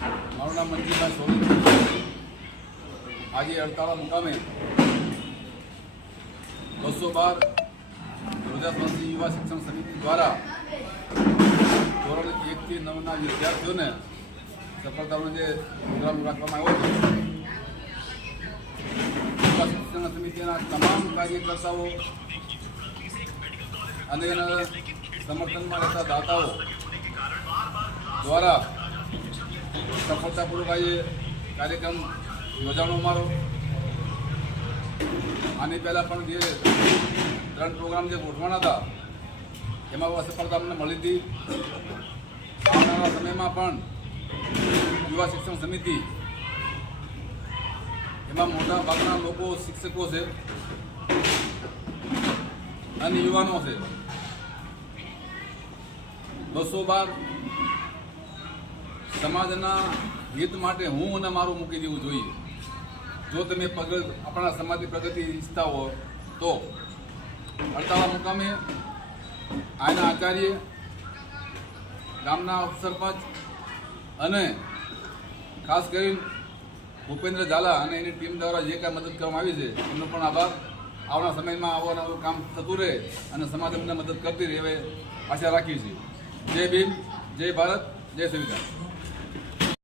મારું નામ મંજીભાઈ સોલંકી. આજે અડતાળા મુકામે 212 રોજાપંથી યુવા શિક્ષણ સમિતિ દ્વારા ધોરણ 1 થી 9ના વિદ્યાર્થીઓને સફળતાનો જે પ્રોગ્રામ રાખવામાં આવ્યો હતો, યુવા શિક્ષણ સમિતિના તમામ કાર્યકર્તાઓ અને એના સમર્થનમાં રહેતા દાતાઓ દ્વારા સફળતાપૂર્વક આજે કાર્યક્રમ યોજાણો અમારો. આની પહેલાં પણ જે 3 પ્રોગ્રામ જે ગોઠવાના હતા એમાં સફળતા અમને મળી હતી. આવનારા સમયમાં પણ યુવા શિક્ષણ સમિતિ એમાં મોટા ભાગના લોકો શિક્ષકો છે અને યુવાનો છે. 212 સમાજના હિત માટે હું અને મારું મૂકી દેવું જોઈએ. જો તમે આપણા સમાજની પ્રગતિ ઈચ્છતા હો તો અડતાળા મુકામે આના આચાર્ય, ગામના ઉપસરપંચ અને ખાસ કરીને ભૂપેન્દ્ર ઝાલા અને એની ટીમ દ્વારા જે કાંઈ મદદ કરવામાં આવી છે એમનો પણ આભાર. આવનારા સમયમાં આવું કામ થતું રહે અને સમાજ અમને મદદ કરતી રહે એવી આશા રાખીએ છીએ. જય ભીમ, જય ભારત, જય સંવિધાન.